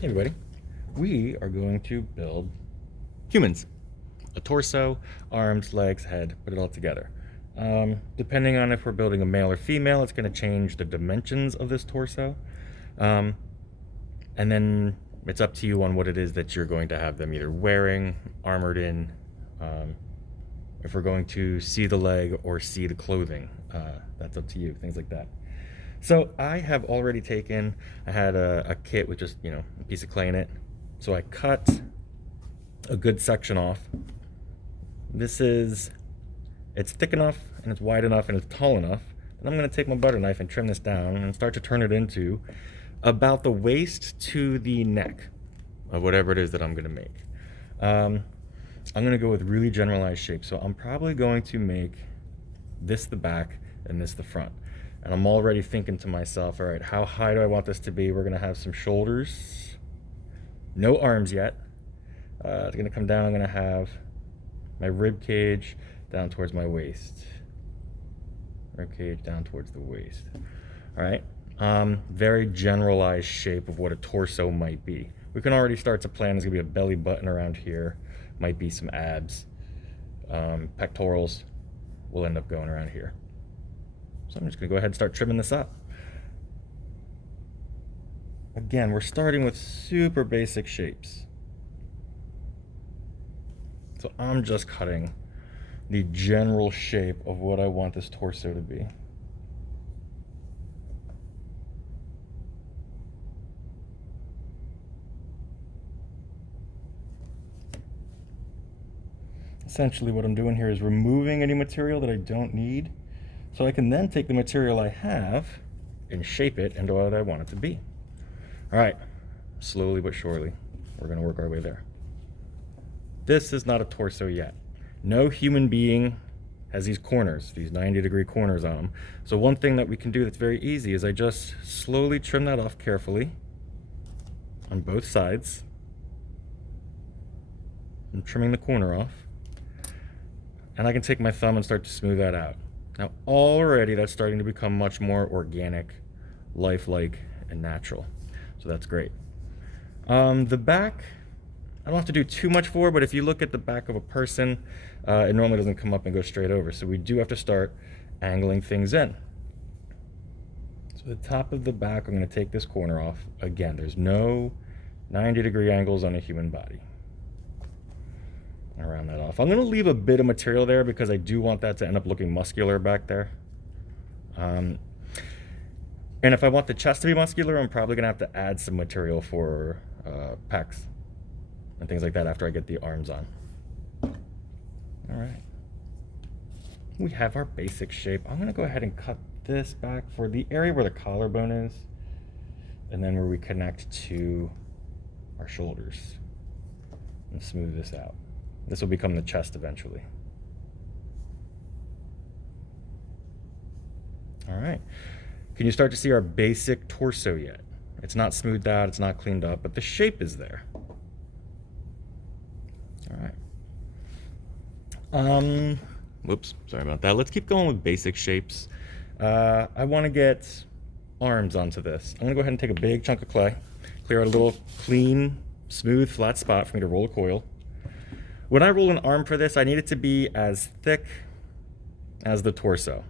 Hey everybody, we are going to build humans. A torso, arms, legs, head, put it all together. Depending on if we're building a male or female, it's going to change the dimensions of this torso. Um, and then it's up to you on what it is that you're going to have them either wearing, armored in, if we're going to see the leg or see the clothing. That's up to you, things like that. So I have already taken, I had a kit with just, a piece of clay in it. So I cut a good section off. It's thick enough and it's wide enough and it's tall enough. And I'm gonna take my butter knife and trim this down and start to turn it into about the waist to the neck of whatever it is that I'm gonna make. I'm gonna go with really generalized shapes. So I'm probably going to make this the back and this the front. And I'm already thinking to myself, all right, how high do I want this to be? We're gonna have some shoulders, no arms yet. It's gonna come down, I'm gonna have my rib cage down towards my waist. Rib cage down towards the waist. All right, very generalized shape of what a torso might be. We can already start to plan, there's gonna be a belly button around here, might be some abs, pectorals will end up going around here. So I'm just gonna go ahead and start trimming this up. Again, we're starting with super basic shapes. So I'm just cutting the general shape of what I want this torso to be. Essentially what I'm doing here is removing any material that I don't need, so I can then take the material I have and shape it into what I want it to be. All right, slowly but surely, we're gonna work our way there. This is not a torso yet. No human being has these corners, these 90-degree corners on them. So one thing that we can do that's very easy is I just slowly trim that off carefully on both sides. I'm trimming the corner off. And I can take my thumb and start to smooth that out. Now already that's starting to become much more organic, lifelike, and natural. So that's great. The back, I don't have to do too much for, but if you look at the back of a person, it normally doesn't come up and go straight over. So we do have to start angling things in. So the top of the back, I'm gonna take this corner off. Again, there's no 90-degree angles on a human body. Round that off. I'm going to leave a bit of material there because I do want that to end up looking muscular back there. And if I want the chest to be muscular, I'm probably going to have to add some material for pecs and things like that after I get the arms on. All right. We have our basic shape. I'm going to go ahead and cut this back for the area where the collarbone is and then where we connect to our shoulders and smooth this out. This will become the chest eventually. All right. Can you start to see our basic torso yet? It's not smoothed out, it's not cleaned up, but the shape is there. All right. Whoops, sorry about that. Let's keep going with basic shapes. I want to get arms onto this. I'm gonna go ahead and take a big chunk of clay, clear out a little clean, smooth, flat spot for me to roll a coil. When I roll an arm for this, I need it to be as thick as the torso.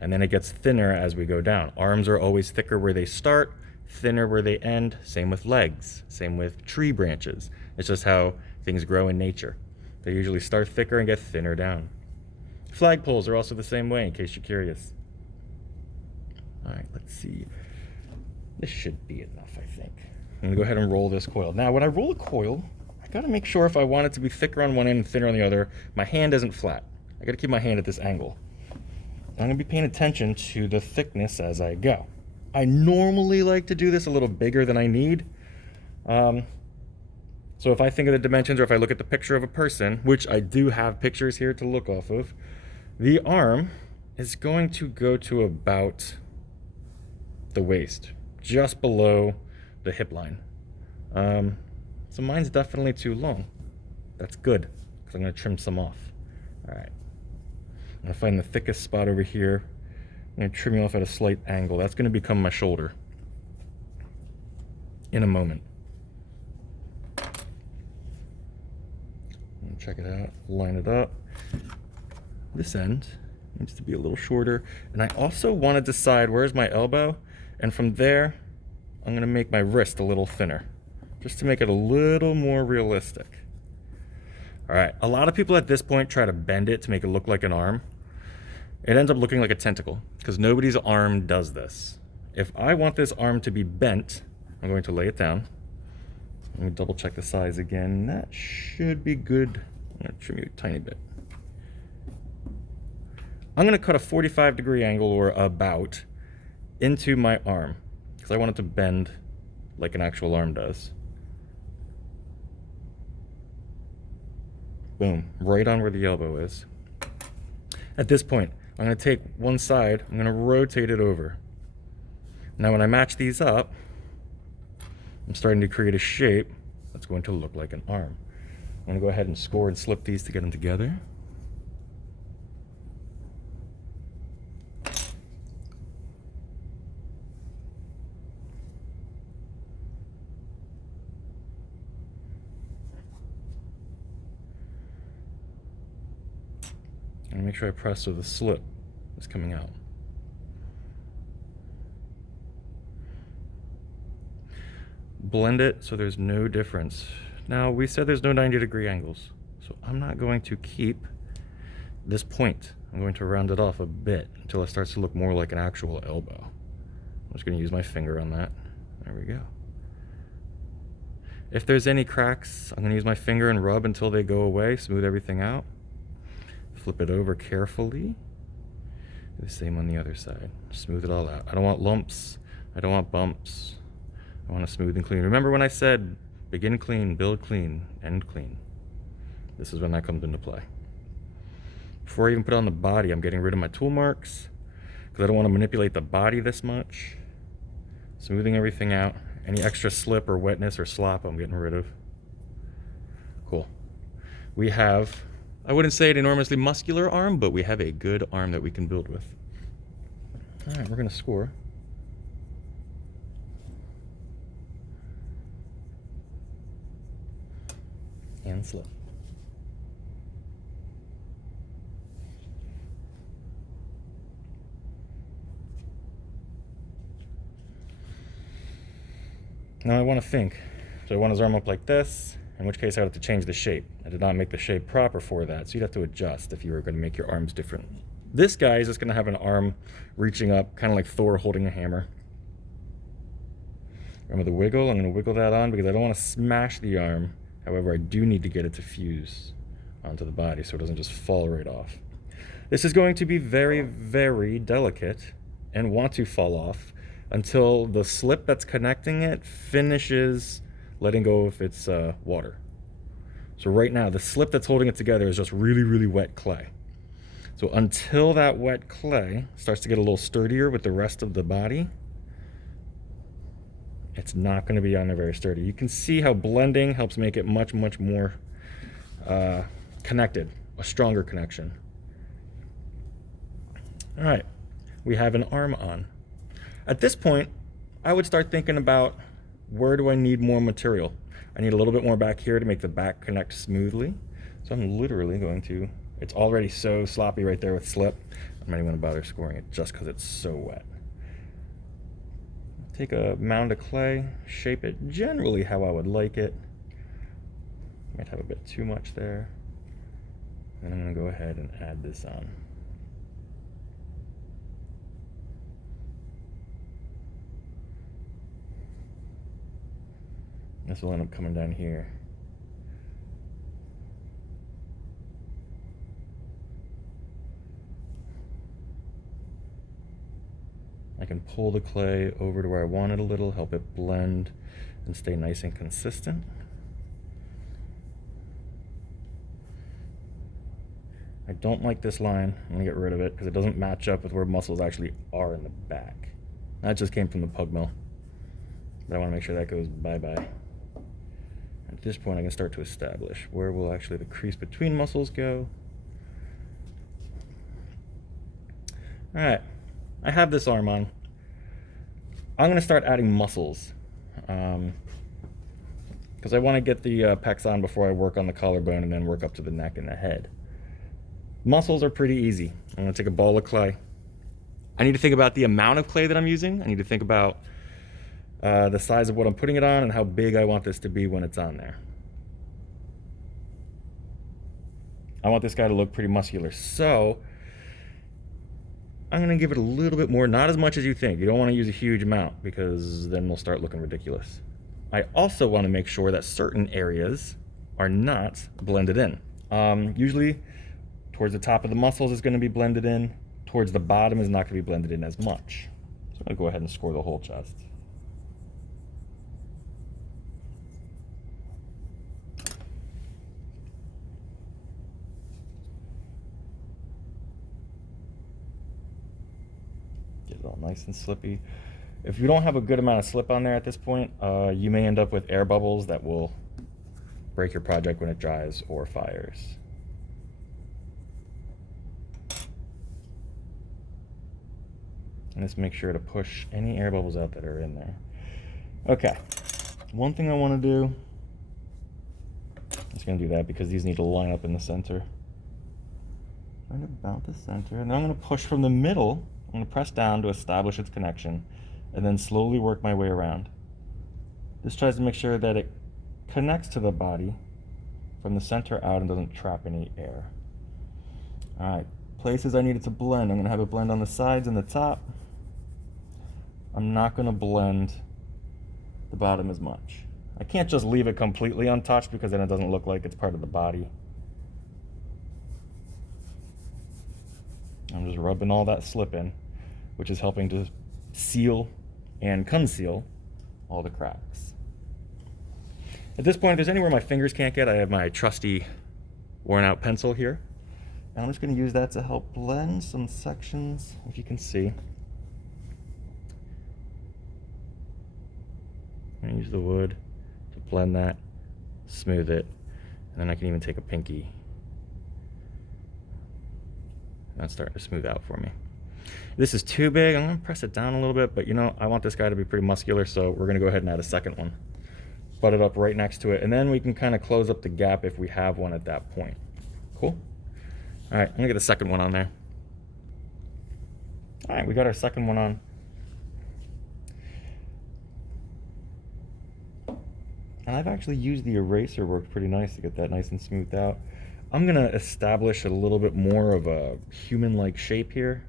And then it gets thinner as we go down. Arms are always thicker where they start, thinner where they end. Same with legs, same with tree branches. It's just how things grow in nature. They usually start thicker and get thinner down. Flagpoles are also the same way, in case you're curious. All right, let's see. This should be enough, I think. I'm gonna go ahead and roll this coil. Now, when I roll a coil, gotta make sure if I want it to be thicker on one end and thinner on the other, my hand isn't flat. I gotta keep my hand at this angle. I'm gonna be paying attention to the thickness as I go. I normally like to do this a little bigger than I need. So if I think of the dimensions or if I look at the picture of a person, which I do have pictures here to look off of, the arm is going to go to about the waist, just below the hip line. So mine's definitely too long. That's good, because I'm gonna trim some off. All right, I'm gonna find the thickest spot over here. I'm gonna trim you off at a slight angle. That's gonna become my shoulder in a moment. check it out, line it up. This end needs to be a little shorter. And I also want to decide where's my elbow. And from there, I'm gonna make my wrist a little thinner, just to make it a little more realistic. All right, a lot of people at this point try to bend it to make it look like an arm. It ends up looking like a tentacle, because nobody's arm does this. If I want this arm to be bent, I'm going to lay it down. Let me double check the size again. That should be good. I'm gonna trim you a tiny bit. I'm gonna cut a 45-degree angle, or about, into my arm, because I want it to bend like an actual arm does. Boom, right on where the elbow is. At this point, I'm gonna take one side, I'm gonna rotate it over. Now when I match these up, I'm starting to create a shape that's going to look like an arm. I'm gonna go ahead and score and slip these to get them together. And make sure I press so the slip is coming out. Blend it so there's no difference. Now, we said there's no 90-degree angles, so I'm not going to keep this point. I'm going to round it off a bit until it starts to look more like an actual elbow. I'm just going to use my finger on that. There we go. If there's any cracks, I'm going to use my finger and rub until they go away, smooth everything out. Flip it over carefully. Do the same on the other side. Smooth it all out. I don't want lumps. I don't want bumps. I want to smooth and clean. Remember when I said begin clean, build clean, end clean? This is when that comes into play. Before I even put on the body, I'm getting rid of my tool marks because I don't want to manipulate the body this much. Smoothing everything out. Any extra slip or wetness or slop I'm getting rid of. Cool. We have, I wouldn't say an enormously muscular arm, but we have a good arm that we can build with. All right, we're going to score. And slip. Now I want to think. So I want his arm up like this, in which case I would have to change the shape. I did not make the shape proper for that, so you'd have to adjust if you were going to make your arms different. This guy is just going to have an arm reaching up, kind of like Thor holding a hammer. Remember the wiggle? I'm going to wiggle that on because I don't want to smash the arm. However, I do need to get it to fuse onto the body so it doesn't just fall right off. This is going to be very, very delicate and want to fall off until the slip that's connecting it finishes letting go of its water. So right now, the slip that's holding it together is just really, really wet clay. So until that wet clay starts to get a little sturdier with the rest of the body, it's not going to be on there very sturdy. You can see how blending helps make it much, much more connected, a stronger connection. All right, we have an arm on. At this point, I would start thinking about where do I need more material? I need a little bit more back here to make the back connect smoothly. So I'm literally going to, it's already so sloppy right there with slip. I'm not even going to bother scoring it just because it's so wet. Take a mound of clay, shape it generally how I would like it. Might have a bit too much there. And I'm going to go ahead and add this on. This will end up coming down here. I can pull the clay over to where I want it a little, help it blend and stay nice and consistent. I don't like this line. I'm gonna get rid of it because it doesn't match up with where muscles actually are in the back. That just came from the pug mill. But I want to make sure that goes bye-bye. At this point, I can start to establish where will actually the crease between muscles go. All right, I have this arm on. I'm going to start adding muscles. because I want to get the pecs on before I work on the collarbone and then work up to the neck and the head. Muscles are pretty easy. I'm going to take a ball of clay. I need to think about the amount of clay that I'm using. I need to think about the size of what I'm putting it on and how big I want this to be when it's on there. I want this guy to look pretty muscular, so I'm going to give it a little bit more, not as much as you think. You don't want to use a huge amount because then we'll start looking ridiculous. I also want to make sure that certain areas are not blended in. Usually towards the top of the muscles is going to be blended in. Towards the bottom is not going to be blended in as much. So I'm going to go ahead and score the whole chest. Get it all nice and slippy. If you don't have a good amount of slip on there at this point, you may end up with air bubbles that will break your project when it dries or fires. And just make sure to push any air bubbles out that are in there. Okay, one thing I want to do, I'm just going to do that because these need to line up in the center. Right about the center, and then I'm going to push from the middle. I'm going to press down to establish its connection, and then slowly work my way around. This tries to make sure that it connects to the body from the center out and doesn't trap any air. All right, places I need it to blend, I'm going to have it blend on the sides and the top. I'm not going to blend the bottom as much. I can't just leave it completely untouched because then it doesn't look like it's part of the body. I'm just rubbing all that slip in, which is helping to seal and conceal all the cracks. At this point, if there's anywhere my fingers can't get, I have my trusty worn out pencil here. And I'm just going to use that to help blend some sections, if you can see. I'm going to use the wood to blend that, smooth it, and then I can even take a pinky. That's starting to smooth out for me. If this is too big, I'm going to press it down a little bit, but you know, I want this guy to be pretty muscular, so we're going to go ahead and add a second one. Butt it up right next to it, and then we can kind of close up the gap if we have one at that point. Cool? All right, I'm going to get the second one on there. All right, we got our second one on. And I've actually used the eraser, worked pretty nice to get that nice and smoothed out. I'm going to establish a little bit more of a human-like shape here,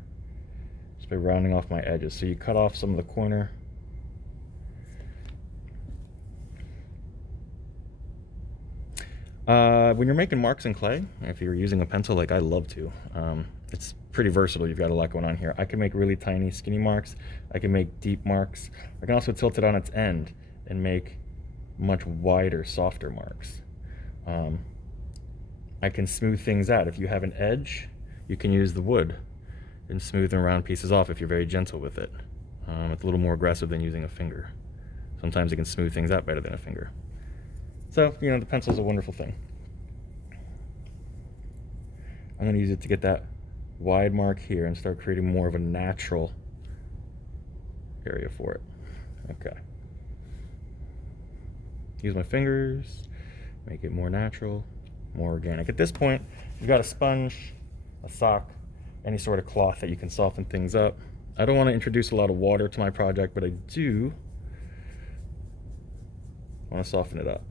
just by rounding off my edges. So you cut off some of the corner. When you're making marks in clay, if you're using a pencil like I love to, it's pretty versatile. You've got a lot going on here. I can make really tiny, skinny marks. I can make deep marks. I can also tilt it on its end and make much wider, softer marks. I can smooth things out. If you have an edge, you can use the wood and smooth and round pieces off if you're very gentle with it. It's a little more aggressive than using a finger. Sometimes it can smooth things out better than a finger. So, you know, the pencil's a wonderful thing. I'm going to use it to get that wide mark here and start creating more of a natural area for it. Okay. Use my fingers, make it more natural, more organic. At this point, you've got a sponge, a sock, any sort of cloth that you can soften things up. I don't want to introduce a lot of water to my project, but I do want to soften it up.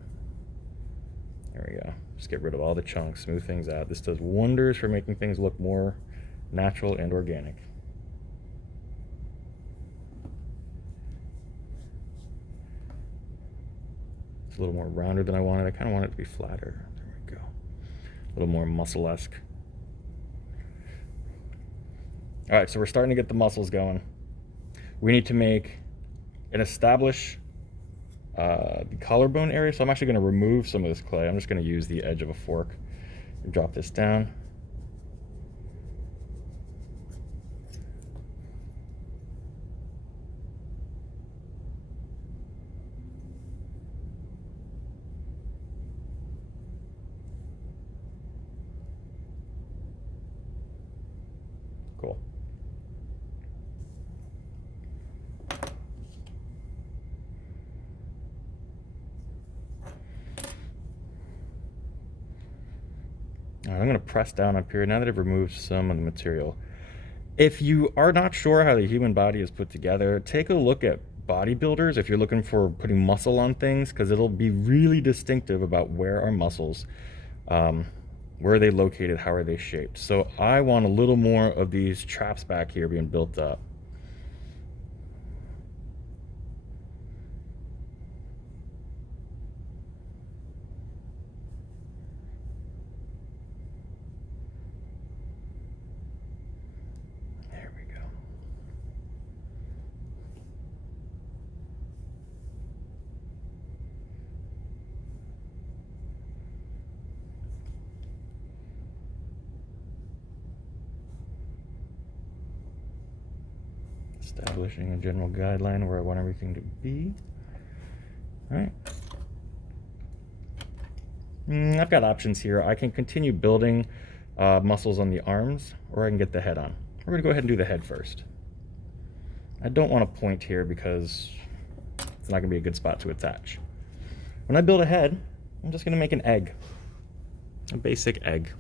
There we go. Just get rid of all the chunks, smooth things out. This does wonders for making things look more natural and organic. It's a little more rounded than I wanted. I kind of want it to be flatter. There we go. A little more muscle-esque. All right, so we're starting to get the muscles going. We need to make and establish the collarbone area. So I'm actually going to remove some of this clay. I'm just going to use the edge of a fork and drop this down. Cool. All right, I'm gonna press down up here now that I've removed some of the material. If you are not sure how the human body is put together, take a look at bodybuilders if you're looking for putting muscle on things, because it'll be really distinctive about where our muscles, where are they located, how are they shaped. So I want a little more of these traps back here being built up. There we go. Establishing a general guideline where I want everything to be. All right. I've got options here. I can continue building muscles on the arms, or I can get the head on. We're gonna go ahead and do the head first. I don't want to point here because it's not gonna be a good spot to attach. When I build a head, I'm just gonna make an egg, a basic egg.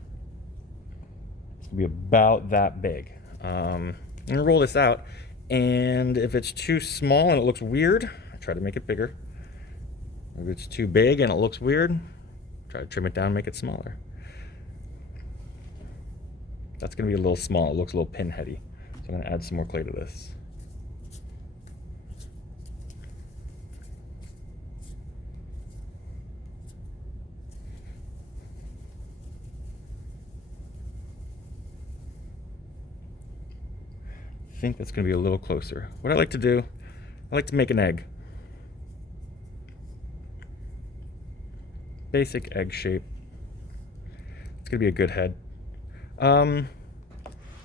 It's gonna be about that big. I'm gonna roll this out, and if it's too small and it looks weird, I try to make it bigger. If it's too big and it looks weird, try to trim it down, make it smaller. That's gonna be a little small, it looks a little pinheady. So I'm gonna add some more clay to this. I think that's gonna be a little closer. What I like to do, I like to make an egg. Basic egg shape. It's gonna be a good head.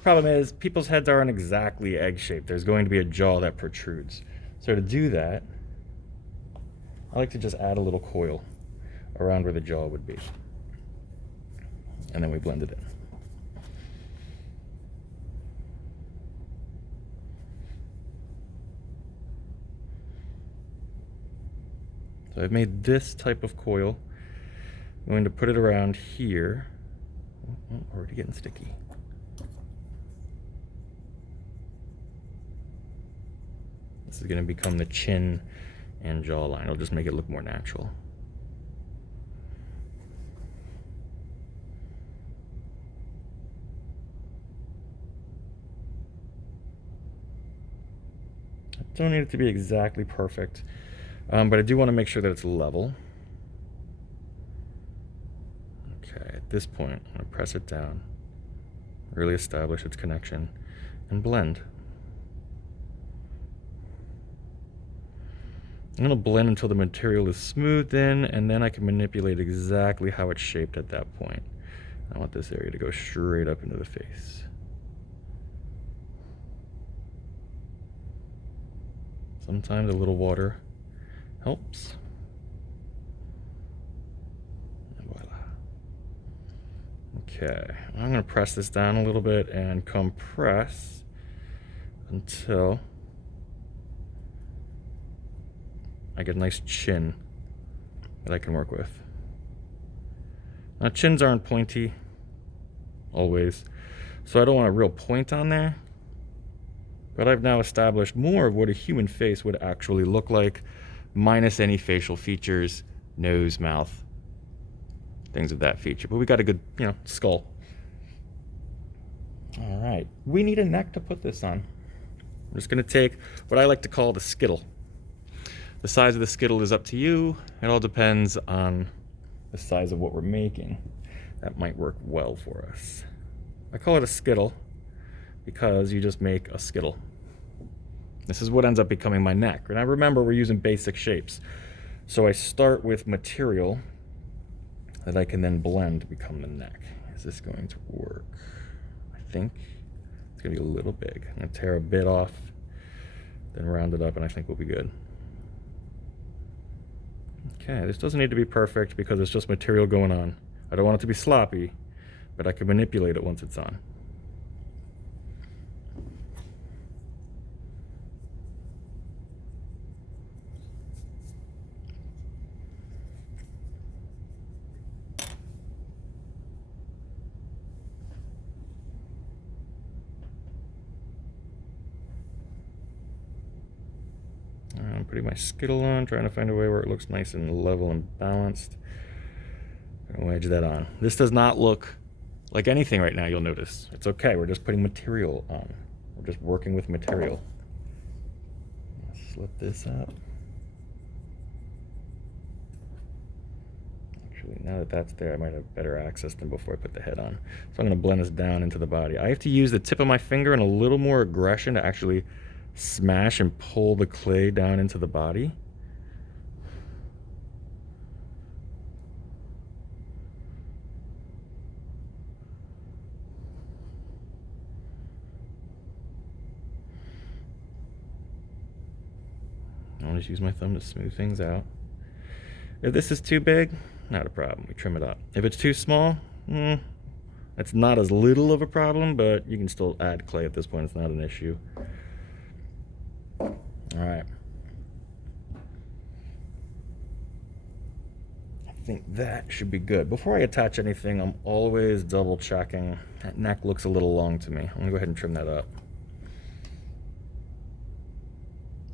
Problem is, people's heads aren't exactly egg shaped. There's going to be a jaw that protrudes. So to do that, I like to just add a little coil around where the jaw would be. And then we blend it in. So I've made this type of coil. I'm going to put it around here. Oh, already getting sticky. This is going to become the chin and jawline. It'll just make it look more natural. I don't need it to be exactly perfect, but I do want to make sure that it's level. Okay, at this point, I'm going to press it down, really establish its connection, and blend. I'm going to blend until the material is smoothed in, and then I can manipulate exactly how it's shaped at that point. I want this area to go straight up into the face. Sometimes a little water helps. And voila. Okay, I'm going to press this down a little bit and compress until I get a nice chin that I can work with. Now, chins aren't pointy, always, so I don't want a real point on there, but I've now established more of what a human face would actually look like, minus any facial features, nose, mouth, things of that feature. But we got a good, skull. All right, we need a neck to put this on. I'm just gonna take what I like to call the skittle. The size of the skittle is up to you. It all depends on the size of what we're making. That might work well for us. I call it a skittle because you just make a skittle. This is what ends up becoming my neck. And I remember we're using basic shapes. So I start with material that I can then blend to become the neck. Is this going to work? I think it's gonna be a little big. I'm gonna tear a bit off, then round it up, and I think we'll be good. Okay, this doesn't need to be perfect because it's just material going on. I don't want it to be sloppy, but I can manipulate it once it's on. putting my skittle on, trying to find a way where it looks nice and level and balanced. I'm gonna wedge that on. This does not look like anything right now, you'll notice. It's okay, we're just putting material on. We're just working with material. Let's slip this up. Actually, now that that's there, I might have better access than before I put the head on. So I'm gonna blend this down into the body. I have to use the tip of my finger and a little more aggression to actually smash and pull the clay down into the body. I'll just use my thumb to smooth things out. If this is too big, not a problem, we trim it up. If it's too small, it's not as little of a problem, but you can still add clay at this point, it's not an issue. All right. I think that should be good. Before I attach anything, I'm always double checking. That neck looks a little long to me. I'm gonna go ahead and trim that up.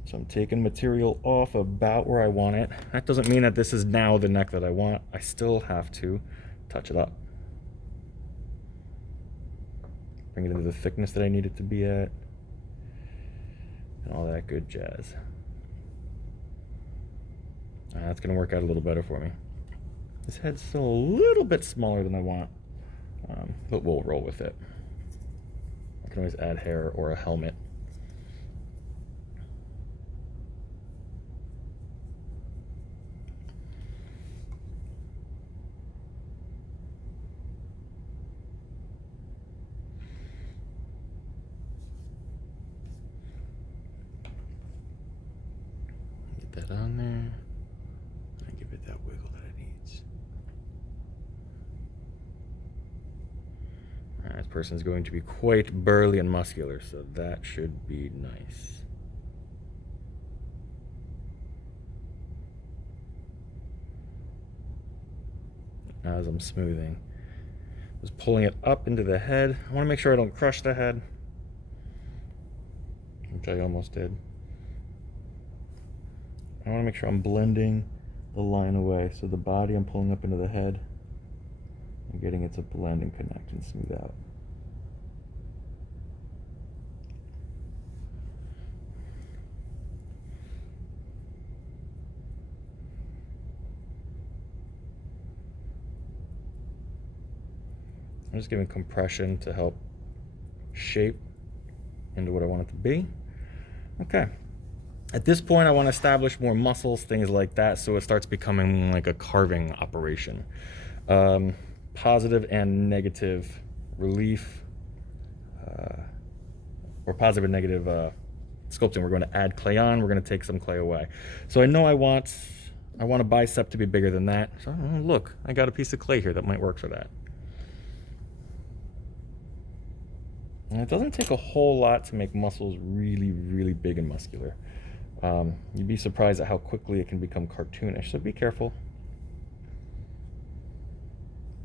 So I'm taking material off about where I want it. That doesn't mean that this is now the neck that I want. I still have to touch it up. Bring it into the thickness that I need it to be at. And all that good jazz. That's gonna work out a little better for me. This head's still a little bit smaller than I want, but we'll roll with it. I can always add hair or a helmet. That on there and give it that wiggle that it needs. Alright, this person's going to be quite burly and muscular, so that should be nice. As I'm smoothing, just pulling it up into the head. I want to make sure I don't crush the head, which I almost did. I want to make sure I'm blending the line away. So the body I'm pulling up into the head and getting it to blend and connect and smooth out. I'm just giving compression to help shape into what I want it to be. Okay. At this point, I want to establish more muscles, things like that, so it starts becoming like a carving operation. Positive and negative relief, or positive and negative sculpting. We're going to add clay on, we're going to take some clay away. So I know I want a bicep to be bigger than that. So look, I got a piece of clay here that might work for that. And it doesn't take a whole lot to make muscles really, really big and muscular. You'd be surprised at how quickly it can become cartoonish, so be careful.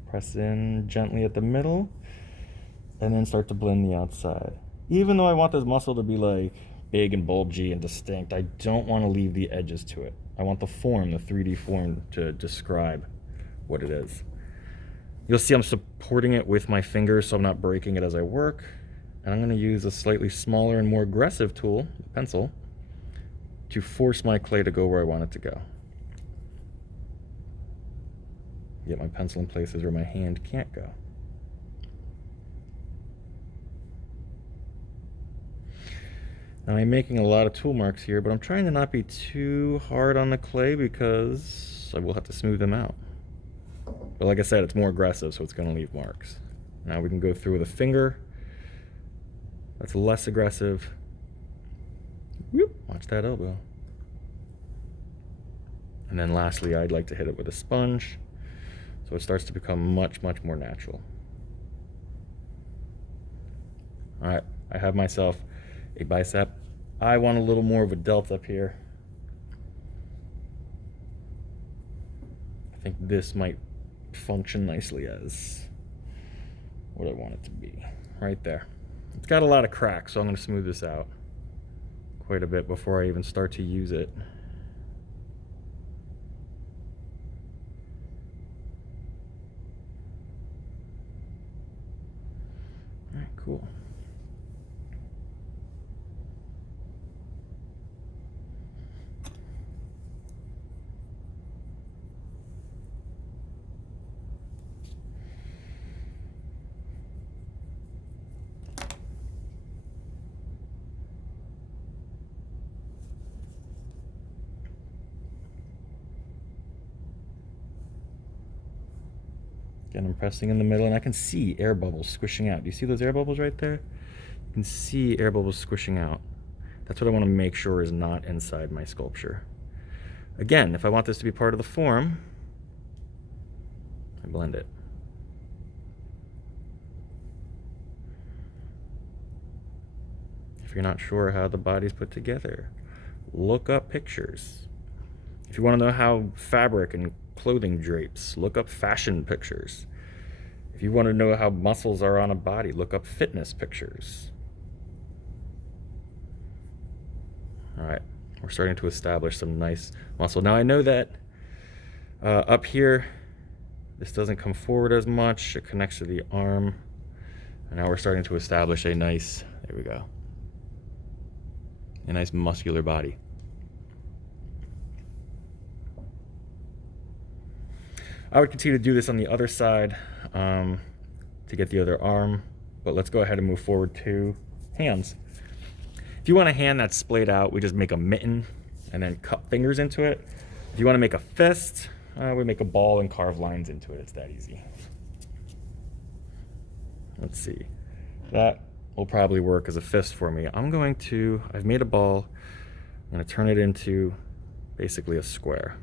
Press in gently at the middle, and then start to blend the outside. Even though I want this muscle to be like big and bulgy and distinct, I don't want to leave the edges to it. I want the form, the 3D form, to describe what it is. You'll see I'm supporting it with my fingers so I'm not breaking it as I work. And I'm going to use a slightly smaller and more aggressive tool, a pencil, to force my clay to go where I want it to go. Get my pencil in places where my hand can't go. Now I'm making a lot of tool marks here, but I'm trying to not be too hard on the clay because I will have to smooth them out. But like I said, it's more aggressive, so it's going to leave marks. Now we can go through with a finger. That's less aggressive. Whoop, watch that elbow. And then lastly, I'd like to hit it with a sponge so it starts to become much, much more natural. All right, I have myself a bicep. I want a little more of a delt up here. I think this might function nicely as what I want it to be, right there. It's got a lot of cracks, so I'm going to smooth this out quite a bit before I even start to use it. Cool. Again, I'm pressing in the middle and I can see air bubbles squishing out. Do you see those air bubbles right there? You can see air bubbles squishing out. That's what I want to make sure is not inside my sculpture. Again, if I want this to be part of the form, I blend it. If you're not sure how the body's put together, look up pictures. If you want to know how fabric and clothing drapes, look up fashion pictures. If you want to know how muscles are on a body, look up fitness pictures. All right, we're starting to establish some nice muscle. Now I know that up here, this doesn't come forward as much. It connects to the arm. And now we're starting to establish a nice, there we go, a nice muscular body. I would continue to do this on the other side to get the other arm, but let's go ahead and move forward to hands. If you want a hand that's splayed out, we just make a mitten and then cut fingers into it. If you want to make a fist, we make a ball and carve lines into it. It's that easy. Let's see. That will probably work as a fist for me. I've made a ball. I'm going to turn it into basically a square.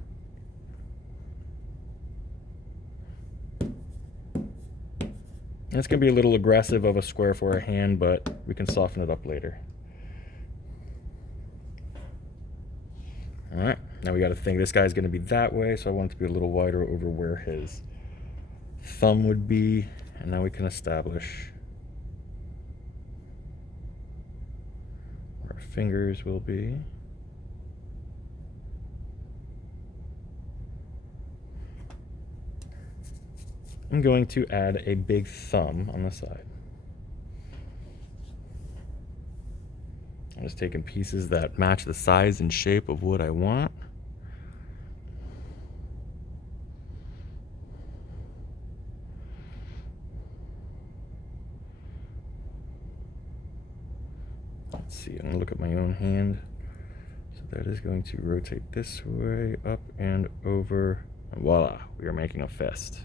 And it's going to be a little aggressive of a square for a hand, but we can soften it up later. All right, now we got to think this guy's going to be that way, so I want it to be a little wider over where his thumb would be. And now we can establish where our fingers will be. I'm going to add a big thumb on the side. I'm just taking pieces that match the size and shape of what I want. Let's see, I'm going to look at my own hand. So that is going to rotate this way, up and over. And voila, we are making a fist.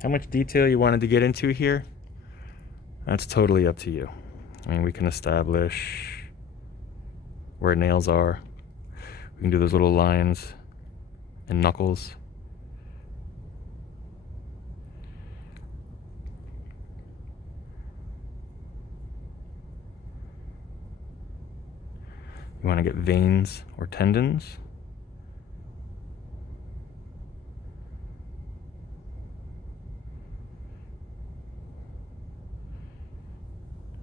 How much detail you wanted to get into here? That's totally up to you. I mean, we can establish where nails are. We can do those little lines and knuckles. You want to get veins or tendons.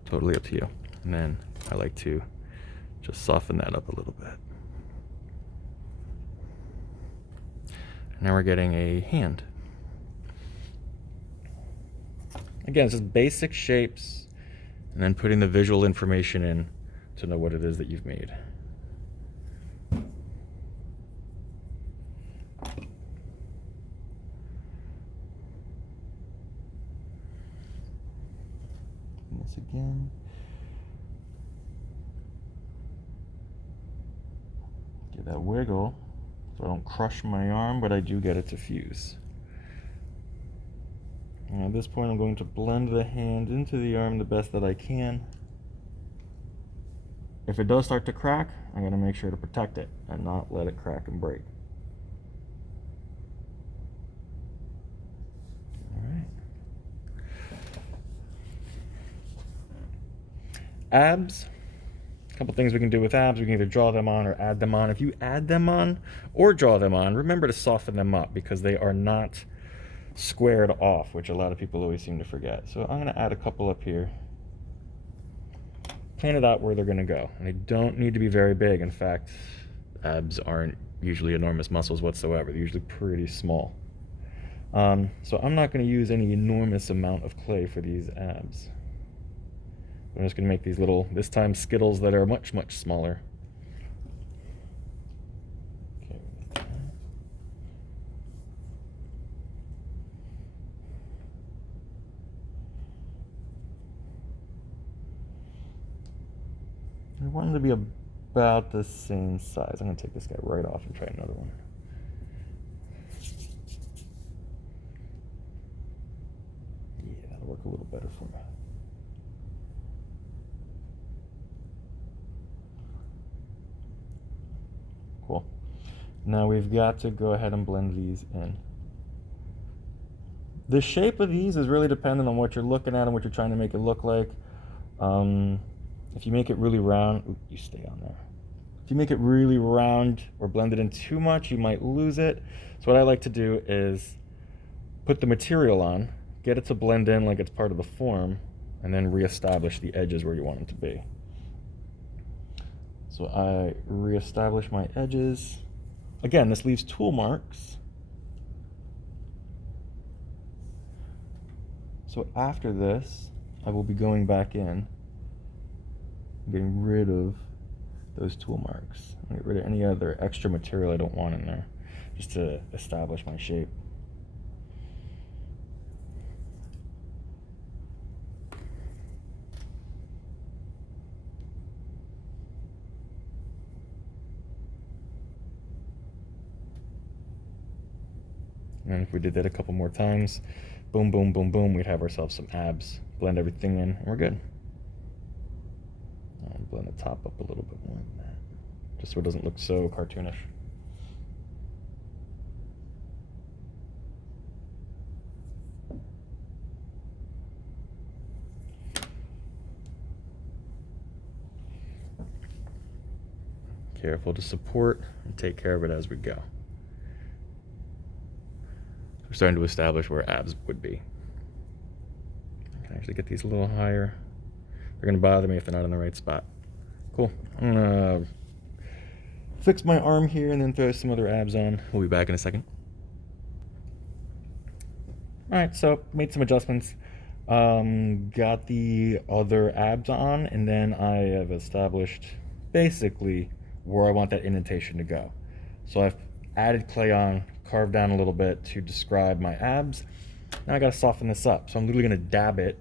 Totally up to you. And then I like to just soften that up a little bit. Now we're getting a hand. Again, it's just basic shapes and then putting the visual information in to know what it is that you've made. This again. Give that wiggle so I don't crush my arm, but I do get it to fuse. And at this point, I'm going to blend the hand into the arm the best that I can. If it does start to crack, I'm going to make sure to protect it and not let it crack and break. All right. Abs. A couple things we can do with abs. We can either draw them on or add them on. If you add them on or draw them on, remember to soften them up because they are not squared off, which a lot of people always seem to forget. So I'm going to add a couple up here. Plan it out where they're going to go. And they don't need to be very big. In fact, abs aren't usually enormous muscles whatsoever. They're usually pretty small. So I'm not going to use any enormous amount of clay for these abs. I'm just going to make these little, this time, Skittles that are much, much smaller. Okay. I want them to be about the same size. I'm going to take this guy right off and try another one. Yeah, that'll work a little better for me. Cool. Now we've got to go ahead and blend these in. The shape of these is really dependent on what you're looking at and what you're trying to make it look like. If you make it really round, ooh, you stay on there. If you make it really round or blend it in too much, you might lose it. So what I like to do is put the material on, get it to blend in like it's part of the form, and then reestablish the edges where you want them to be. So I reestablish my edges. Again, this leaves tool marks. So after this, I will be going back in, getting rid of those tool marks. I'll get rid of any other extra material I don't want in there, just to establish my shape. And if we did that a couple more times, boom, boom, boom, boom, we'd have ourselves some abs. Blend everything in, and we're good. I'll blend the top up a little bit more than that, just so it doesn't look so cartoonish. Careful to support and take care of it as we go. We're starting to establish where abs would be. I can actually get these a little higher. They're gonna bother me if they're not in the right spot. Cool. I'm gonna fix my arm here and then throw some other abs on. We'll be back in a second. All right, so made some adjustments. Got the other abs on, and then I have established basically where I want that indentation to go. So I've added clay on, carved down a little bit to describe my abs. Now I gotta soften this up. So I'm literally gonna dab it